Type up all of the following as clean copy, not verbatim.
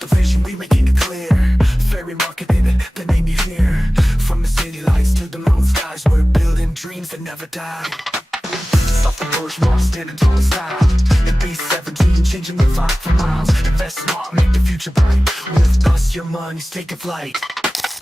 The vision, we making it clear. Very marketed, the name you hear. From the city lights to the mountain skies, we're building dreams that never die. Stop the bourgeois, standing tall and style. And B17, changing the vibe for miles. Invest smart, make the future bright. With us, your money's taking flight.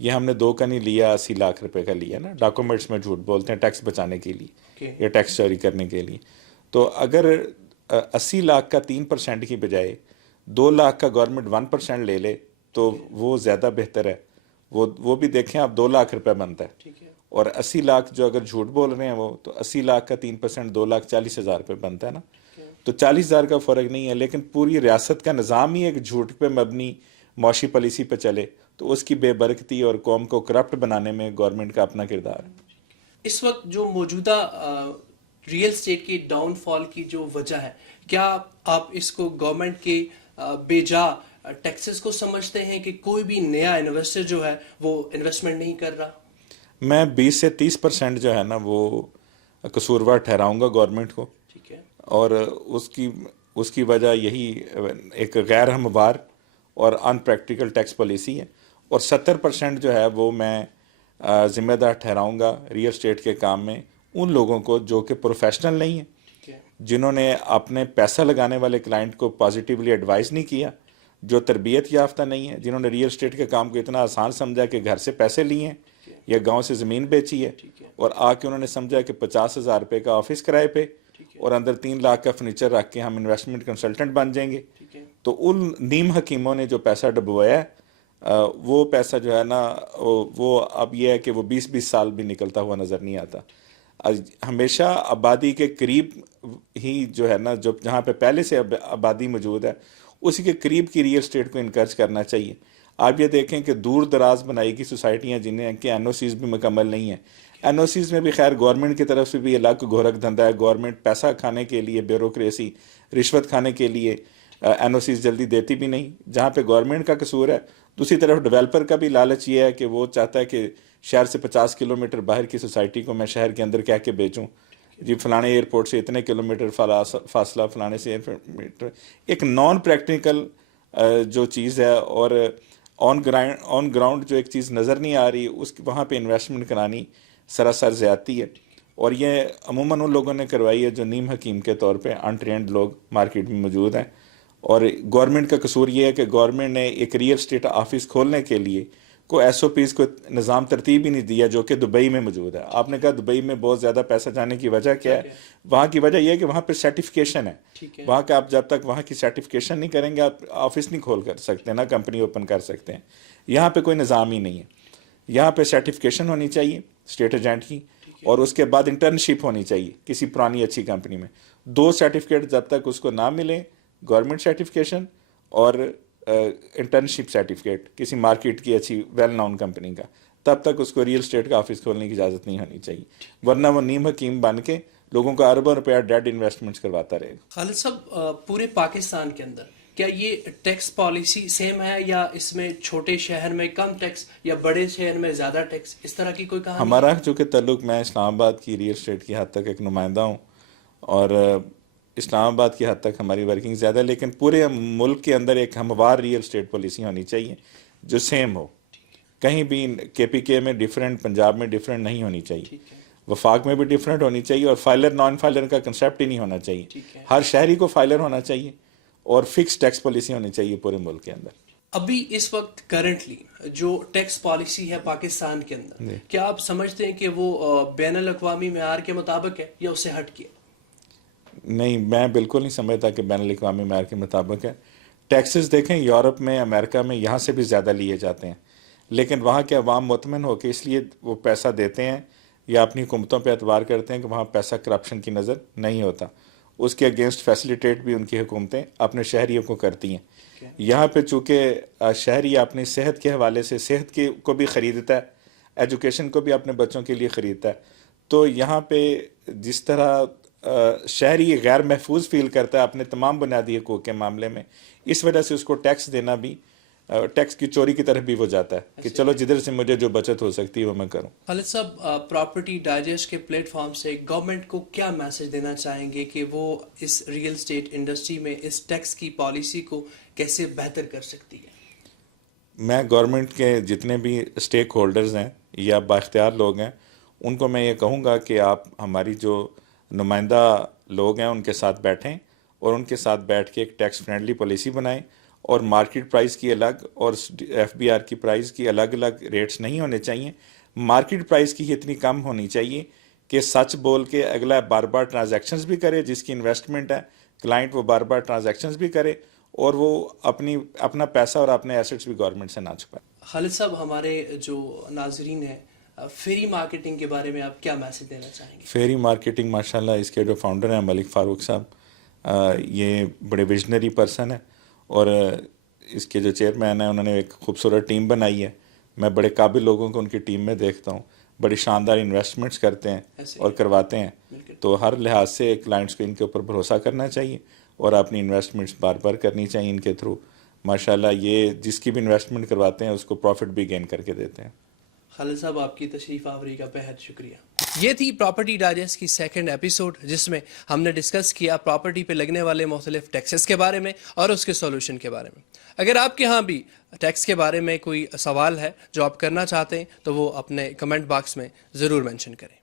یہ ہم نے 2 کا نہیں لیا، 80 لاکھ روپے کا لیا نا، ڈاکومنٹس میں جھوٹ بولتے ہیں ٹیکس بچانے کے لیے یا ٹیکس چوری کرنے کے لیے. تو اگر 80 لاکھ کا 3% کی بجائے 2 لاکھ کا گورنمنٹ 1% لے لے تو وہ زیادہ بہتر ہے. وہ بھی دیکھیں آپ 2 لاکھ روپے بنتا ہے، اور 80 لاکھ جو اگر جھوٹ بول رہے ہیں وہ، تو 80 لاکھ کا 3% 2,40,000 روپے بنتا ہے نا. تو 40,000 کا فرق نہیں ہے، لیکن پوری ریاست کا نظام ہی ایک جھوٹ پہ مبنی معاشی پالیسی پہ چلے تو اس کی بے برکتی اور قوم کو کرپٹ بنانے میں گورنمنٹ کا اپنا کردار ہے. اس وقت جو موجودہ ریئل اسٹیٹ کی ڈاؤن فال کی جو وجہ ہے، کیا آپ اس کو گورنمنٹ کے بے جا ٹیکسز کو سمجھتے ہیں کہ کوئی بھی نیا انویسٹر جو ہے وہ انویسٹمنٹ نہیں کر رہا؟ میں 20 سے 30% جو ہے نا وہ قصوروار ٹھہراؤں گا گورنمنٹ کو. ٹھیک ہے. اور اس کی وجہ یہی ایک غیر ہموار اور ان پریکٹیکل ٹیکس پالیسی ہے. اور 70% جو ہے وہ میں ذمہ دار ٹھہراؤں گا ریئل اسٹیٹ کے کام میں ان لوگوں کو جو کہ پروفیشنل نہیں ہیں، جنہوں نے اپنے پیسہ لگانے والے کلائنٹ کو پازیٹیولی ایڈوائز نہیں کیا، جو تربیت یافتہ نہیں ہے، جنہوں نے ریئل اسٹیٹ کے کام کو اتنا آسان سمجھا کہ گھر سے پیسے لیے ہیں یا گاؤں سے زمین بیچی ہے، اور آ کے انہوں نے سمجھا کہ 50,000 روپے کا آفس کرائے پہ اور اندر 3 لاکھ کا فرنیچر رکھ کے ہم انویسٹمنٹ کنسلٹنٹ بن جائیں گے. تو ان نیم حکیموں نے جو پیسہ ڈبویا ہے، وہ پیسہ جو ہے نا وہ اب یہ ہے کہ وہ 20 سال بھی نکلتا ہوا نظر نہیں آتا. ہمیشہ آبادی کے قریب ہی جو ہے نا، جو جہاں پہ پہلے سے آبادی موجود ہے اسی کے قریب کی ریئل اسٹیٹ کو انکریج کرنا چاہیے. آپ یہ دیکھیں کہ دور دراز بنائی گئی سوسائٹیاں جنہیں کہ این او سیز بھی مکمل نہیں ہیں. این او سیز میں بھی خیر گورنمنٹ کی طرف سے بھی الگ گورکھ دھندا ہے. گورنمنٹ پیسہ کھانے کے لیے، بیوروکریسی، رشوت کھانے کے لیے این او سیز جلدی دیتی بھی نہیں، جہاں پہ گورنمنٹ کا قصور ہے. دوسری طرف ڈیولپر کا بھی لالچ یہ ہے کہ وہ چاہتا ہے کہ شہر سے 50 کلومیٹر باہر کی سوسائٹی کو میں شہر کے اندر کہہ کے بیچوں جی فلانے ایئرپورٹ سے اتنے کلومیٹر فاصلہ، فلانے سے میٹر. ایک نان پریکٹیکل جو چیز ہے اور آن گراؤنڈ جو ایک چیز نظر نہیں آ رہی، وہاں پہ انویسٹمنٹ کرانی سراسر زیادتی ہے. اور یہ عموماً ان لوگوں نے کروائی ہے جو نیم حکیم کے طور پہ انٹرینڈ لوگ مارکیٹ میں موجود ہیں. اور گورنمنٹ کا قصور یہ ہے کہ گورنمنٹ نے ایک ریئل اسٹیٹ آفس کھولنے کے لیے کوئی ایس او پیز کو نظام ترتیب ہی نہیں دیا، جو کہ دبئی میں موجود ہے. آپ نے کہا دبئی میں بہت زیادہ پیسہ جانے کی وجہ کیا ہے؟ وہاں کی وجہ یہ ہے کہ وہاں پہ سرٹیفکیشن ہے. وہاں کا آپ جب تک وہاں کی سرٹیفکیشن نہیں کریں گے آپ آفس نہیں کھول کر سکتے، نہ کمپنی اوپن کر سکتے ہیں. یہاں پہ کوئی نظام ہی نہیں ہے. یہاں پہ سرٹیفکیشن ہونی چاہیے اسٹیٹ ایجنٹ کی، اور اس کے بعد انٹرنشپ ہونی چاہیے کسی پرانی اچھی کمپنی میں. 2 سرٹیفکیٹ جب تک اس کو نہ ملے، گورنمنٹ سرٹیفکیشن اور انٹرنشپ سرٹیفکیٹ کسی مارکیٹ کی اچھی ویل نون کمپنی کا، تب تک اس کو ریئل اسٹیٹ کا آفس کھولنے کی اجازت نہیں ہونی چاہیے. ورنہ وہ نیم حکیم بن کے لوگوں کو اربوں روپیہ ڈیڈ انویسٹمنٹس کرواتا رہے گا. خالد صاحب، پورے پاکستان کے اندر کیا یہ ٹیکس پالیسی سیم ہے، یا اس میں چھوٹے شہر میں کم ٹیکس یا بڑے شہر میں زیادہ ٹیکس، اس طرح کی کوئی کہانی؟ ہمارا چونکہ تعلق، میں اسلام آباد کی ریئل اسٹیٹ کی حد تک ایک نمائندہ ہوں، اور اسلام آباد کی حد تک ہماری ورکنگ زیادہ، لیکن پورے ملک کے اندر ایک ہموار ریئل اسٹیٹ پالیسی ہونی چاہیے جو سیم ہو. کہیں بھی کے پی کے میں ڈیفرنٹ، پنجاب میں ڈیفرنٹ نہیں ہونی چاہیے، وفاق میں بھی ڈیفرنٹ ہونی چاہیے، اور فائلر نان فائلر کا کنسیپٹ ہی نہیں ہونا چاہیے. ہر شہری کو فائلر ہونا چاہیے اور فکس ٹیکس پالیسی ہونی چاہیے پورے ملک کے اندر. ابھی اس وقت کرنٹلی جو ٹیکس پالیسی ہے پاکستان کے اندر، کیا آپ سمجھتے ہیں کہ وہ بین الاقوامی معیار کے مطابق ہے یا اس سے ہٹ کے؟ نہیں، میں بالکل نہیں سمجھتا کہ بین الاقوامی معیار کے مطابق ہے. ٹیکسز دیکھیں یورپ میں، امریکہ میں یہاں سے بھی زیادہ لیے جاتے ہیں، لیکن وہاں کے عوام مطمئن ہو کے اس لیے وہ پیسہ دیتے ہیں یا اپنی حکومتوں پہ اعتبار کرتے ہیں کہ وہاں پیسہ کرپشن کی نظر نہیں ہوتا. اس کے اگینسٹ فیسیلیٹیٹ بھی ان کی حکومتیں اپنے شہریوں کو کرتی ہیں. یہاں پہ چونکہ شہری اپنی صحت کے حوالے سے صحت کے کو بھی خریدتا ہے، ایجوکیشن کو بھی اپنے بچوں کے لیے خریدتا ہے، تو یہاں پہ جس طرح شہری غیر محفوظ فیل کرتا ہے اپنے تمام بنیادی حقوق کے معاملے میں، اس وجہ سے اس کو ٹیکس دینا بھی، ٹیکس کی چوری کی طرف بھی وہ جاتا ہے کہ چلو جدھر سے مجھے جو بچت ہو سکتی ہے وہ میں کروں. خالد صاحب، پراپرٹی ڈائجسٹ کے پلیٹ فارم سے گورنمنٹ کو کیا میسج دینا چاہیں گے کہ وہ اس ریئل اسٹیٹ انڈسٹری میں اس ٹیکس کی پالیسی کو کیسے بہتر کر سکتی ہے؟ میں گورنمنٹ کے جتنے بھی اسٹیک ہولڈرز ہیں یا بااختیار لوگ ہیں ان کو میں یہ کہوں گا کہ آپ ہماری جو نمائندہ لوگ ہیں ان کے ساتھ بیٹھیں اور ان کے ساتھ بیٹھ کے ایک ٹیکس فرینڈلی پالیسی بنائیں اور مارکیٹ پرائز کی الگ اور ایف بی آر کی پرائز کی الگ الگ ریٹس نہیں ہونے چاہیے. مارکیٹ پرائز کی اتنی کم ہونی چاہیے کہ سچ بول کے اگلا بار بار ٹرانزیکشنز بھی کرے, جس کی انویسٹمنٹ ہے کلائنٹ وہ بار بار ٹرانزیکشنز بھی کرے, اور وہ اپنا پیسہ اور اپنے ایسٹس بھی گورنمنٹ سے نہ چھپائے. خالد صاحب, ہمارے جو ناظرین ہیں, فیری مارکیٹنگ کے بارے میں آپ کیا میسج دینا چاہیں گے؟ فیری مارکیٹنگ ماشاءاللہ اس کے جو فاؤنڈر ہیں ملک فاروق صاحب, یہ بڑے ویژنری پرسن ہیں, اور اس کے جو چیئرمین ہیں انہوں نے ایک خوبصورت ٹیم بنائی ہے. میں بڑے قابل لوگوں کو ان کی ٹیم میں دیکھتا ہوں, بڑی شاندار انویسٹمنٹس کرتے ہیں اور کرواتے ہیں. تو ہر لحاظ سے کلائنٹس کو ان کے اوپر بھروسہ کرنا چاہیے اور اپنی انویسٹمنٹس بار بار کرنی چاہیے ان کے تھرو. ماشاءاللہ یہ جس کی بھی انویسٹمنٹ کرواتے ہیں اس کو پروفٹ بھی گین کر کے دیتے ہیں. خالد صاحب, آپ کی تشریف آوری کا بہت شکریہ. یہ تھی پراپرٹی ڈائجسٹ کی سیکنڈ ایپیسوڈ, جس میں ہم نے ڈسکس کیا پراپرٹی پہ لگنے والے مختلف ٹیکسز کے بارے میں اور اس کے سولوشن کے بارے میں. اگر آپ کے ہاں بھی ٹیکس کے بارے میں کوئی سوال ہے جو آپ کرنا چاہتے ہیں تو وہ اپنے کمنٹ باکس میں ضرور مینشن کریں.